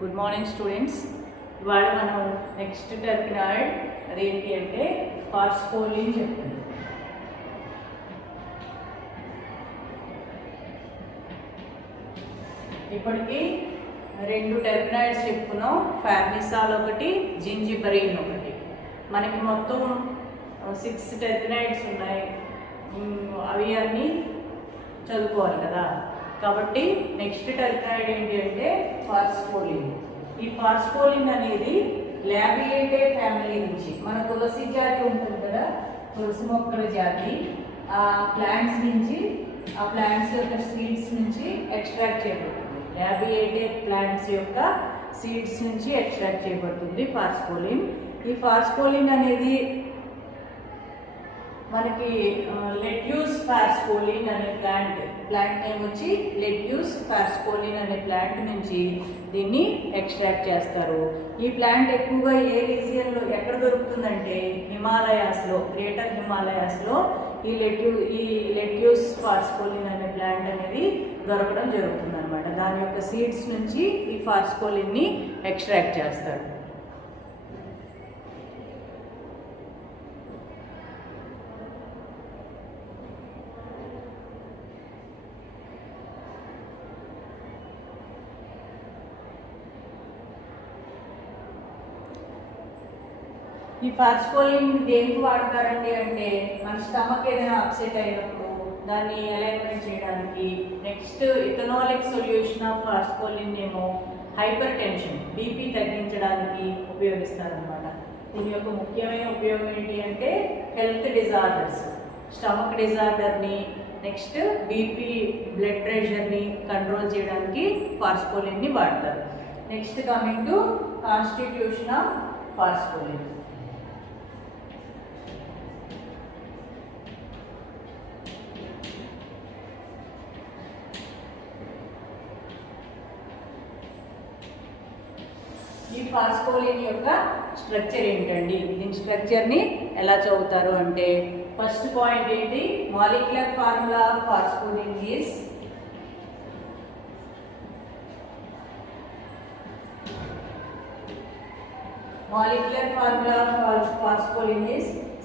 Good morning students. ఇవాళ మనం next టెర్మినాయిడ్ అదేంటి అంటే ఫాస్ఫోలిన్ చెప్తుంది. ఇప్పటికి రెండు టెర్మినాయిడ్స్ చెప్పుకున్నాం, ఫార్నిసాల్ ఒకటి, జింజిబరీన్ ఒకటి. మనకి మొత్తం 6 టెర్మినాయిడ్స్ ఉన్నాయి. అవి అన్నీ చదువుకోవాలి కదా. కాబట్టి నెక్స్ట్ టెర్మినాయిడ్ ఏంటి అంటే ఫాస్ఫోలిన్. ఈ ఫాస్ఫోలిన్ అనేది లాబియేటే ఫ్యామిలీ నుంచి, మన తులసి జాతి ఉంటుంది కదా, తులసి మొక్కల జాతి, ఆ ప్లాంట్స్ నుంచి, ఆ ప్లాంట్స్ యొక్క సీడ్స్ నుంచి ఎక్స్ట్రాక్ట్ చేయబడుతుంది. లాబియేటే ప్లాంట్స్ యొక్క సీడ్స్ నుంచి ఎక్స్ట్రాక్ట్ చేయబడుతుంది ఫాస్ఫోలిన్. ఈ ఫాస్ఫోలిన్ అనేది మనకి లెట్యూస్ ఫాస్ఫోలిన్ అనే ప్లాంట్ నేమ్ వచ్చి లెట్యూస్ ఫాస్ఫోలిన్ అనే ప్లాంట్ నుంచి దీన్ని ఎక్స్ట్రాక్ట్ చేస్తారు. ఈ ప్లాంట్ ఎక్కువగా ఏ రీజియన్లో ఎక్కడ దొరుకుతుందంటే హిమాలయాస్లో, గ్రేటర్ హిమాలయాస్లో ఈ లెట్యూస్ ఫాస్ఫోలిన్ అనే ప్లాంట్ అనేది దొరకడం జరుగుతుంది అనమాట. దాని యొక్క సీడ్స్ నుంచి ఈ ఫాస్ఫోలిన్ని ఎక్స్ట్రాక్ట్ చేస్తారు. ఈ ఫాస్ఫోలిన్ దేనికి వాడతారండి అంటే మన స్టమక్ ఏదైనా అప్సెట్ అయినప్పుడు దాన్ని అలైన్మెంట్ చేయడానికి. నెక్స్ట్ ఇథనాలిక్ సొల్యూషన్ ఆఫ్ ఫాస్ఫోలిన్ ఏమో హైపర్ టెన్షన్, బీపీ తగ్గించడానికి ఉపయోగిస్తారనమాట. దీని యొక్క ముఖ్యమైన ఉపయోగం ఏంటి అంటే హెల్త్ డిజార్డర్స్, స్టమక్ డిజార్డర్ని, నెక్స్ట్ బీపీ బ్లడ్ ప్రెషర్ని కంట్రోల్ చేయడానికి ఫాస్ఫోలిన్ని వాడతారు. Next coming to constitution of forskolin. ఈ ఫాస్ఫోలిన్ యొక్క స్ట్రక్చర్ ఏంటండి, దీని స్ట్రక్చర్ని ఎలా చదువుతారు అంటే ఫస్ట్ పాయింట్ ఏంటి, molecular formula of forskolin is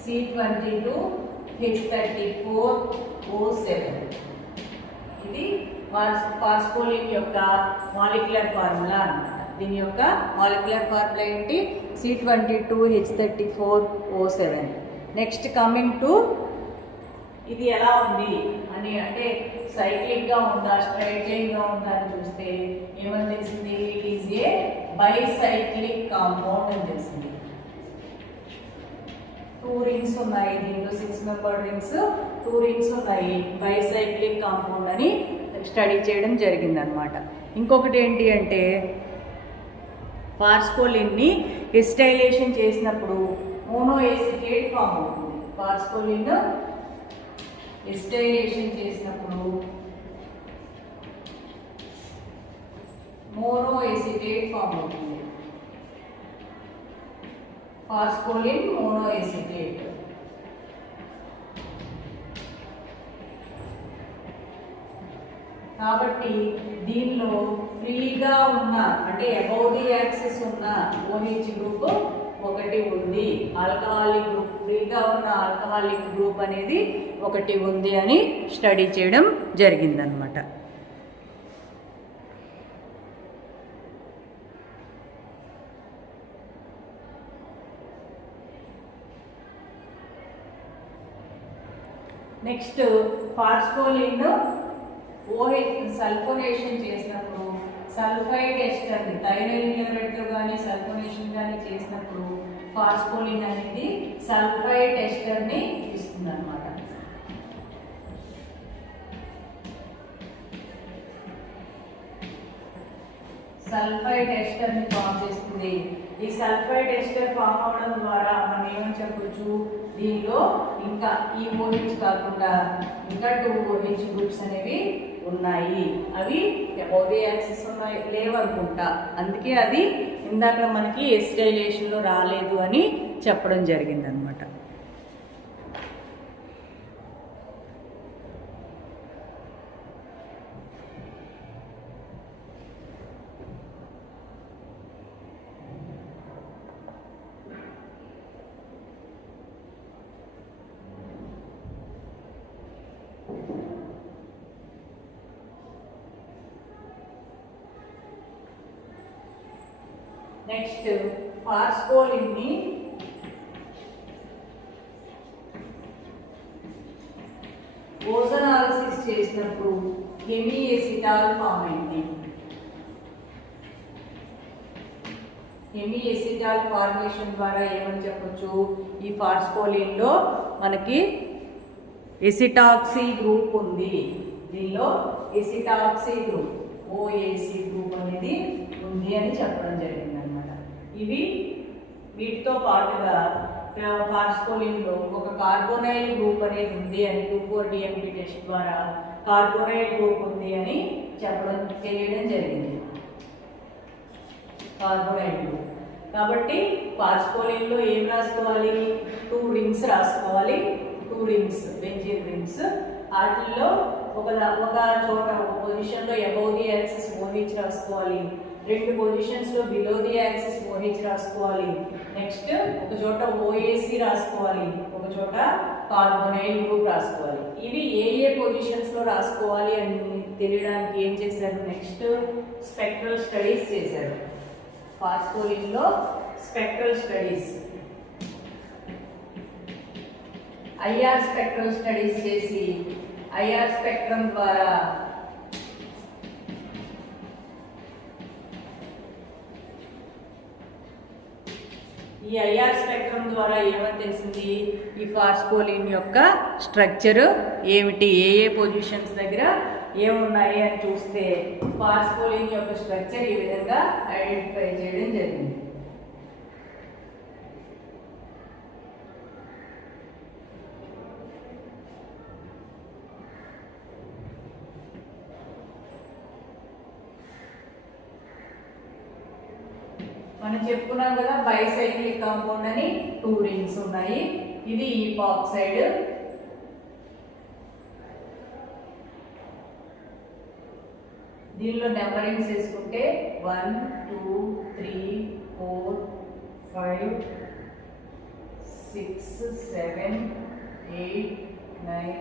C22H34O7. ఇది ఫాస్ఫోలిన్ యొక్క మాలిక్యులర్ ఫార్ములా అన్నమాట. దీని యొక్క మాలిక్యులర్ ఫార్ములా ఏంటి, C22H34O7. నెక్స్ట్ కమింగ్ టు ఇది ఎలా ఉంది అని అంటే సైక్లిక్గా ఉందా, స్ట్రైట్ చైన్గా ఉందా అని చూస్తే ఏమని తెలిసింది, it is a bicyclic compound అని తెలిసింది. 2 రింగ్స్ ఉన్నాయి దీంట్లో, 6 మెంబర్డ్ రింగ్స్, 2 రింగ్స్ ఉన్నాయి, బైసైక్లిక్ కాంపౌండ్ అని స్టడీ చేయడం జరిగిందనమాట. ఇంకొకటి ఏంటి అంటే ఫాస్ఫోలిన్ని ఎస్టైలేషన్ చేసినప్పుడు మోనోఎసిటేట్ ఫామ్ అవుతుంది. ఫాస్ఫోలిన్ ఎస్టైలేషన్ చేసినప్పుడు మోనోఎసిటేట్ ఫామ్ అవుతుంది. ఫాస్ఫోలిన్ మోనోఎసిటేట్. కాబట్టి దీనిలో ఫ్రీగా ఉన్న అంటే అబౌవ్ ది యాక్సిస్ ఉన్న OH గ్రూప్ ఒకటి ఉంది, ఆల్కహాలిక్ గ్రూప్, ఫ్రీగా ఉన్న ఆల్కహాలిక్ గ్రూప్ అనేది ఒకటి ఉంది అని స్టడీ చేయడం జరిగిందనమాట. నెక్స్ట్ ఫాస్ఫోలిన్ OH సల్ఫోనేషన్ చేసినప్పుడు సల్ఫైడ్ ఎస్టర్ని థైరైల్ క్లోరైడ్తో కానీ సల్ఫోనేషన్ కానీ చేసినప్పుడు ఫాస్ఫోలిన్ అనేది సల్ఫైడ్ ఎస్టర్ని ఇస్తుంది అనమాట. సల్ఫైడ్ ఎస్టర్ని ఫామ్ చేస్తుంది. ఈ సల్ఫైడ్ ఎస్టర్ ఫామ్ అవడం ద్వారా మనం ఏమని చెప్పొచ్చు, దీనిలో ఇంకా ఈ OH కాకుండా ఇంకా 2 OH గ్రూప్స్ అనేవి ఉన్నాయి. అవి అబౌవ్ ది యాక్సిస్ ఉన్నాయి లేవనుకుంటా, అందుకే అది ఇందాక మనకి ఎస్టైలేషన్లో రాలేదు అని చెప్పడం జరిగిందనమాట. నెక్స్ట్ ఫాస్ఫోలిన్ ని ఓజోనాలిసిస్ చేసినప్పుడు హెమిఎసిటాల్ ఫామ్ అయింది. హెమిఎసిటాల్ ఫార్మేషన్ ద్వారా ఏమని చెప్పొచ్చు, ఈ ఫాస్ఫోలిన్ లో మనకి ఎసిటాక్సీ గ్రూప్ ఉంది. దీనిలో ఎసిటాక్సీ గ్రూప్ ఓఏసి గ్రూప్ అనేది ఉంది అని చెప్పడం జరిగింది అనమాట. ఇవి వీటితో పాటుగా ఫాస్ఫోలిన్ లో ఒక కార్బోనైల్ గ్రూప్ అనేది ఉంది అని 2,4-DMT టెస్ట్ ద్వారా కార్బోనైల్ గ్రూప్ ఉంది అని తెలియడం జరిగింది. కార్బోనైల్ గ్రూప్ కాబట్టి ఫాస్ఫోలిన్ లో ఏం రాసుకోవాలి, 2 రింగ్స్ రాసుకోవాలి. 2 రింగ్స్ బెంజీన్ రింగ్స్. వాటిల్లో ఒక చోట ఒక పొజిషన్ లో అబౌవ్ ది యాక్సిస్ OH రాసుకోవాలి. 2 పొజిషన్స్ లో బిలో ది యాక్సిస్ OH రాసుకోవాలి. నెక్స్ట్ ఒక చోట OAC రాసుకోవాలి, ఒక చోట కార్బోనైల్ గ్రూప్ రాసుకోవాలి. ఇవి ఏ పొజిషన్స్ లో రాసుకోవాలి అని తెలియడానికి ఏం చేశారు, నెక్స్ట్ స్పెక్ట్రల్ స్టడీస్ చేశారు. ఫాస్ఫోలిన్ లో spectral studies, IR spectral studies చేసి ఐఆర్ స్పెక్ట్రమ్ ద్వారా ఈ ఐఆర్ స్పెక్ట్రమ్ ద్వారా ఏమని తెలిసింది, ఈ ఫాస్ఫోలిన్ యొక్క స్ట్రక్చర్ ఏమిటి, ఏ పొజిషన్స్ దగ్గర ఏమున్నాయి అని చూస్తే ఫాస్ఫోలిన్ యొక్క స్ట్రక్చర్ ఈ విధంగా ఐడెంటిఫై చేయడం జరిగింది. మనం చెప్పుకున్నాం కదా బైసైక్లిక్ కాంపౌండ్ అని 2 రింగ్స్ ఉన్నాయి. ఇది ఈపాక్సైడ్, దీనిలో నెంబరింగ్స్ వేసుకుంటే 1 2 3 4 5 6 7 8 9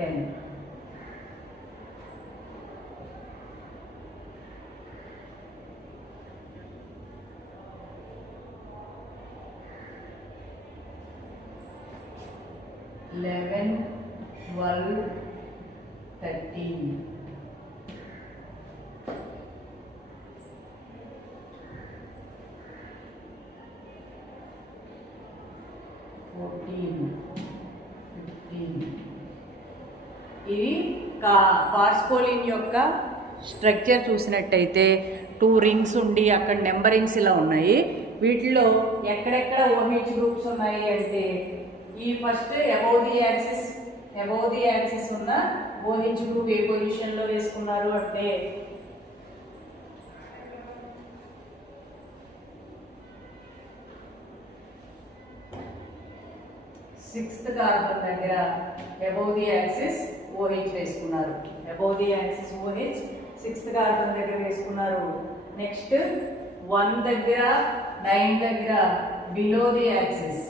10. Eleven, 12, 13. ఇది ఫాస్ఫోలిన్ యొక్క స్ట్రక్చర్ చూసినట్టయితే 2 రింగ్స్ ఉండి అక్కడ నెంబరింగ్స్ ఇలా ఉన్నాయి. వీటిలో ఎక్కడెక్కడ OH గ్రూప్స్ ఉన్నాయి అంటే ఈ ఫస్ట్ అబౌవ్ ది యాక్సిస్ ఉన్న OH గ్రూప్ ఏ పొజిషన్ లో వేసుకున్నారు అంటే 6th కార్బన్ దగ్గర అబౌవ్ ది యాక్సిస్ OH వేసుకున్నారు. Above the axis OH 6th carbon దగ్గర వేసుకున్నారు. నెక్స్ట్ 1 దగ్గర 9 దగ్గర బిలో ది యాక్సిస్,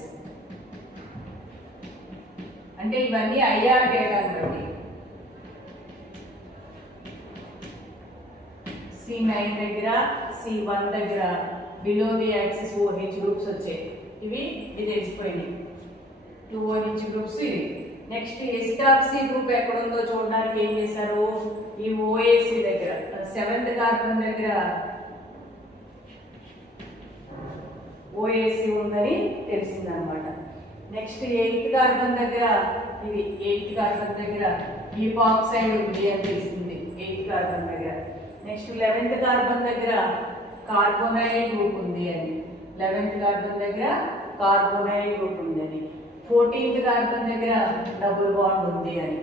అంటే ఇవన్నీ ఐఆర్ డేటాను బట్టి C9 దగ్గర C1 దగ్గర below the axis OH groups వచ్చాయి. ఇది తెలిసిపోయింది. 2 OH గ్రూప్స్ ఇది. నెక్స్ట్ ఎసిటాక్సీ గ్రూప్ ఎక్కడ ఉందో చూడడానికి ఏం చేశారు, ఈ OAC దగ్గర 7th కార్బన్ దగ్గర OAC ఉందని తెలిసిందనమాట. నెక్స్ట్ 8th కార్బన్ దగ్గర ఇది 8th కార్బన్ దగ్గర ఈపాక్సైడ్ ఉంది అని తెలిసింది 8th కార్బన్ దగ్గర. నెక్స్ట్ 11th కార్బన్ దగ్గర కార్బోనైల్ గ్రూప్ ఉంది అని, 11th కార్బన్ దగ్గర కార్బోనైల్ గ్రూప్ ఉంది అని, 14th కార్బన్ దగ్గర డబుల్ బాండ్ ఉంది అని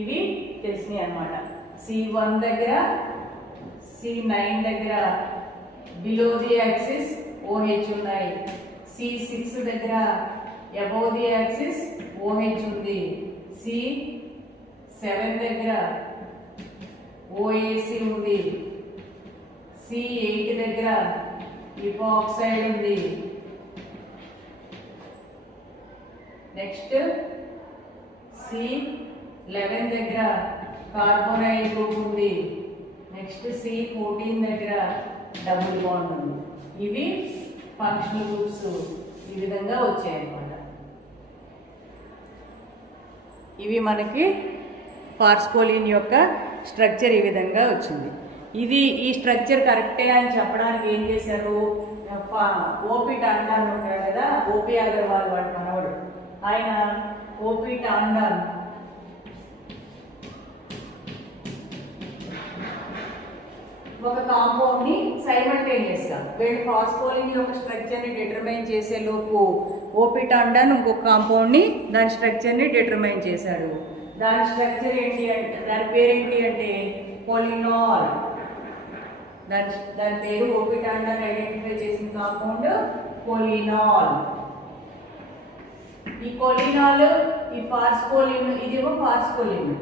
ఇవి తెలిసినాయి అన్నమాట. C1 దగ్గర C9 దగ్గర బిలో ది యాక్సిస్ OH ఉన్నాయి. C6 దగ్గర అబౌవ్ ది యాక్సిస్ OH ఉంది. C7 దగ్గర OAC ఉంది. C8 దగ్గర ఈపాక్సైడ్ ఉంది. నెక్స్ట్ C11 దగ్గర కార్బోనైల్ గ్రూప్ ఉంది. నెక్స్ట్ C14 దగ్గర డబుల్ బాండ్ ఉంది. ఇవి ఫంక్షనల్ గ్రూప్స్ ఈ విధంగా వచ్చాయన్నమాట. ఇవి మనకి ఫాస్ఫోలిన్ యొక్క స్ట్రక్చర్ ఈ విధంగా వచ్చింది. ఈ స్ట్రక్చర్ కరెక్టే అని చెప్పడానికి ఏం చేశారు, ఓపీ టాండాన్ ఉంటాడు కదా, ఓపీ అగర్వాల్ వాడు మనవాడు, ఆయన ఓపీ టాండాన్ ఒక కాంపౌండ్ ని సైమల్టేనియస్ గా వీళ్ళు ఫాస్ఫోలిన్ యొక్క స్ట్రక్చర్ ని డిటర్మైన్ చేసే లోపు ఓపీ టాండాన్ ఇంకొక కాంపౌండ్ ని దాని స్ట్రక్చర్ ని డిటర్మైన్ చేశాడు. దాని స్ట్రక్చర్ ఏంటి అంటే, దాని పేరు ఏంటి అంటే పోలినాల్. దాని పేరు ఓపీ టాండాన్ ఐడెంటిఫై చేసిన కాంపౌండ్ పోలినాల్. ఈ పోలినాల్ ఈ ఫాస్ఫోలిన్, ఇదేమో ఫాస్ఫోలిన్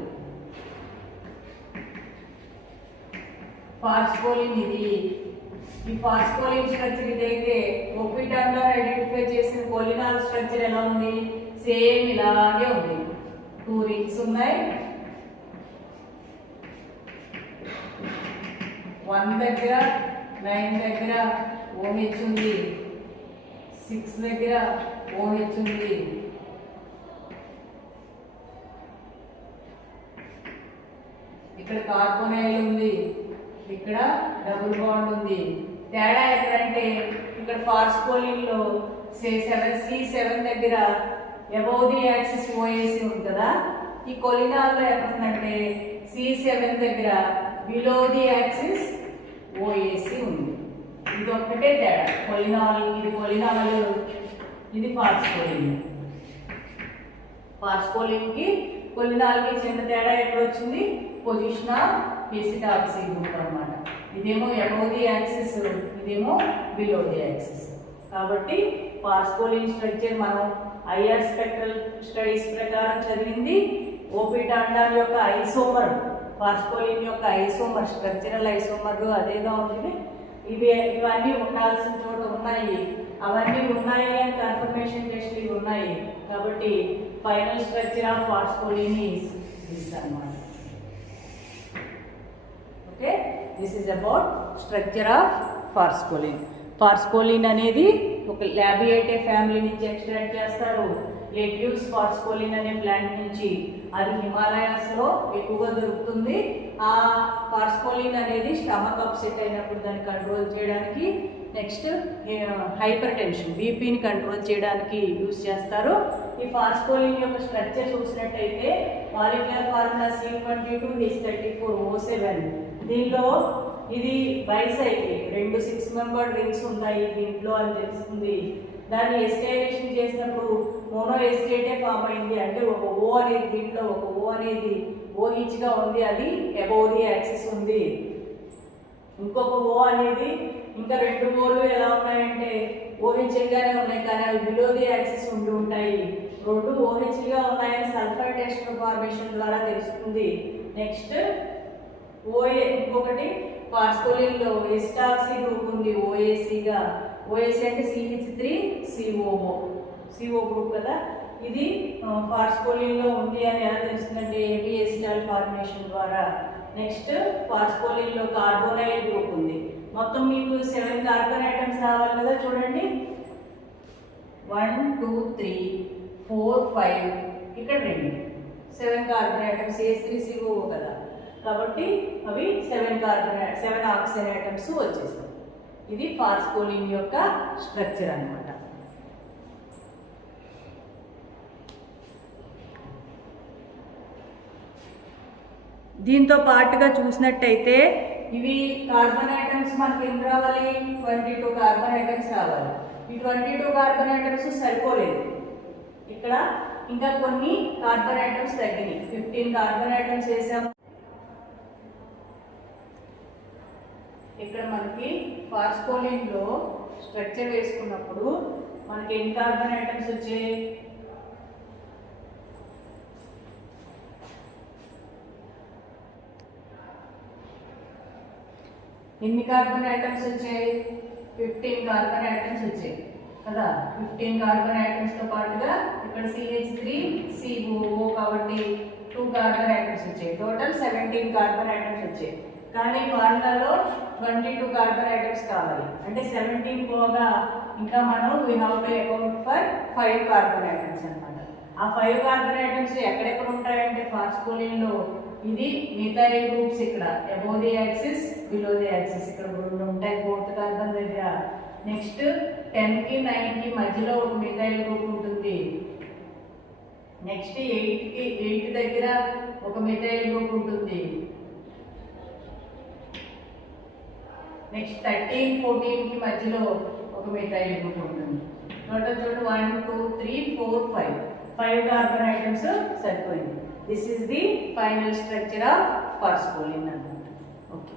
ఇది. ఈ ఫాస్ఫోలిన్ స్ట్రక్చర్ ఇదైతే ఓపీ టాండాన్ ఐడెంటిఫై చేసిన పోలినాల్ స్ట్రక్చర్ ఎలా ఉంది, సేమ్ ఇలాగే ఉంది. 2 రింగ్స్ ఉన్నాయి. 1 దగ్గర 9 దగ్గర OH ఉంది, 6 దగ్గర OH ఉంది, ఇక్కడ కార్బోనైల్ ఉంది, ఇక్కడ డబుల్ బాండ్ ఉంది. తేడా ఎక్కడంటే ఇక్కడ ఫాస్ఫోలిన్ లో C7 దగ్గర అబౌవ్ ది యాక్సిస్ OAC ఉంది కదా, ఈ కొలినాల్ లో ఎక్కడుందంటే C7 దగ్గర బిలో ది యాక్సిస్ OAC ఉంది. ఇది ఒక్కటే తేడా. కొలినాల్ ఇది కొలినాల్, ఇది ఫాస్ఫోలిన్. ఫాస్ఫోలిన్ కి కొలినాల్ కి చిన్న తేడా ఎక్కడ వచ్చింది, పొజిషన్ ఆఫ్ ఎసిటాక్సీ గ్రూప్ అన్నమాట. ఇదేమో అబౌవ్ ది యాక్సిస్, ఇదేమో బిలో ది యాక్సిస్. కాబట్టి ఫాస్ఫోలిన్ స్ట్రక్చర్ మనం ఐఆర్ స్పెక్ట్రల్ స్టడీస్ ప్రకారం చదివింది. ఓపీ టాండాన్ యొక్క ఐసోమర్, ఫాస్ఫోలిన్ యొక్క ఐసోమర్, స్ట్రక్చరల్ ఐసోమర్ అదేగా ఉంటుంది. ఇవన్నీ ఉండాల్సిన చోట ఉన్నాయి, అవన్నీ ఉన్నాయి అని కన్ఫర్మేషన్ టెస్ట్ ఇవి ఉన్నాయి. కాబట్టి final structure of forskolin is అన్నమాట. Okay, this is about structure of forskolin. Forskolin అనేది ఒక లాబియేటే ఫ్యామిలీ నుంచి ఎక్స్ట్రాక్ట్ చేస్తారు. లెట్యూస్ ఫాస్ఫోలిన్ అనే ప్లాంట్ నుంచి, అది హిమాలయాస్ లో ఎక్కువగా దొరుకుతుంది. ఆ ఫాస్ఫోలిన్ అనేది స్టమక్ అప్సెట్ అయినప్పుడు దాన్ని కంట్రోల్ చేయడానికి, నెక్స్ట్ హైపర్ టెన్షన్ బీపీని కంట్రోల్ చేయడానికి యూజ్ చేస్తారు. ఈ ఫాస్ఫోలిన్ యొక్క స్ట్రక్చర్ చూసినట్టయితే మాలిక్యులర్ ఫార్ములా C22H34O7. దీనిలో ఇది బైసైక్లిక్, 2 6 మెంబర్డ్ రింగ్స్ ఉన్నాయి దీంట్లో అని తెలుస్తుంది. దాన్ని ఎస్టైలేషన్ చేసినప్పుడు మోనో ఎస్టేటే ఫామ్ అయింది. అంటే ఒక O అనేది, దీంట్లో ఒక O అనేది OH గా ఉంది, అది అబౌవ్ ది యాక్సిస్ ఉంది. ఇంకొక O అనేది, ఇంకా 2 Oలు ఎలా ఉన్నాయంటే OH గానే ఉన్నాయి, కానీ అవి బిలో ది యాక్సిస్ ఉండి ఉంటాయి. 2 OH గా ఉన్నాయని సల్ఫర్ టెస్ట్ ఫార్మేషన్ ద్వారా తెలుస్తుంది. నెక్స్ట్ OA, ఇంకొకటి ఫాస్ఫోలిన్ లో ఎసిటాక్సీ గ్రూప్ ఉంది OAC గా. OAC అంటే CH3COO గ్రూప్ కదా. ఇది ఫాస్ఫోలిన్ లో ఉంది అని ఎలా తెలుస్తుందంటే ఏబి ఎసిటాల్ ఫార్మేషన్ ద్వారా. నెక్స్ట్ ఫాస్ఫోలిన్ లో కార్బోనైల్ గ్రూప్ ఉంది. మొత్తం మీకు 7 కార్బన్ ఐటమ్స్ రావాలి కదా, చూడండి 1 2 3 4 5, ఇక్కడ 2 7 కార్బన్ ఐటమ్స్, CH3COO కదా. కాబట్టి అవి 7 ఆక్సిజన్ ఐటమ్స్ వచ్చేస్తాయి. ఇది ఫాస్ఫోలిన్ యొక్క స్ట్రక్చర్ అన్నమాట. దీంతో పాటుగా చూసినట్టయితే ఇవి కార్బన్ ఐటమ్స్ మనకి ఏం రావాలి, 22 కార్బన్ ఐటమ్స్ రావాలి. ఈ 22 కార్బన్ ఐటమ్స్ సరిపోలేదు, ఇక్కడ ఇంకా కొన్ని కార్బన్ ఐటమ్స్ తగ్గినాయి. 15 కార్బన్ ఐటమ్స్ వేసాము. ఇక్కడ మనకి ఫాస్ఫోలిన్ లో స్ట్రక్చర్ వేసుకున్నప్పుడు మనకి ఎన్ని కార్బన్ ఐటమ్స్ వచ్చాయి, ఎన్ని కార్బన్ ఐటమ్స్ వచ్చాయి, 15 కార్బన్ ఐటమ్స్ వచ్చాయి కదా. 15 కార్బన్ ఐటమ్స్ తో పాటుగా ఇక్కడ CH3COO కాబట్టి 2 కార్బన్ ఐటమ్స్ వచ్చాయి. టోటల్ 17 కార్బన్ ఐటమ్స్ వచ్చాయి. కానీ ఫార్ములాలో 22 కార్బన్ ఐటమ్స్ కావాలి. అంటే 17 పోగా ఇంకా మనం we have to account for 5 carbon items అనమాట. ఆ 5 కార్బన్ ఐటమ్స్ ఎక్కడెక్కడ ఉంటాయంటే ఫాస్ఫోలిన్లో ఇది మిథైల్ గ్రూప్స్ ఇక్కడ above the axis below the axis ఇక్కడ 2 ఉంటాయి 4th కార్బన్ దగ్గర. నెక్స్ట్ 10 కి 9 కి మధ్యలో ఒక మిథైల్ గ్రూప్ ఉంటుంది. నెక్స్ట్ 8 దగ్గర ఒక మిథైల్ గ్రూప్ ఉంటుంది. నెక్స్ట్ 13, 14 కి మధ్యలో ఒక మిథైల్ గ్రూప్ ఉంటుంది. టోటల్ 1, 2, 3, 4, 5 కార్బన్ ఐటమ్స్ సరిపోయింది. This is the final structure of forskolin అన్నమాట. ఓకే.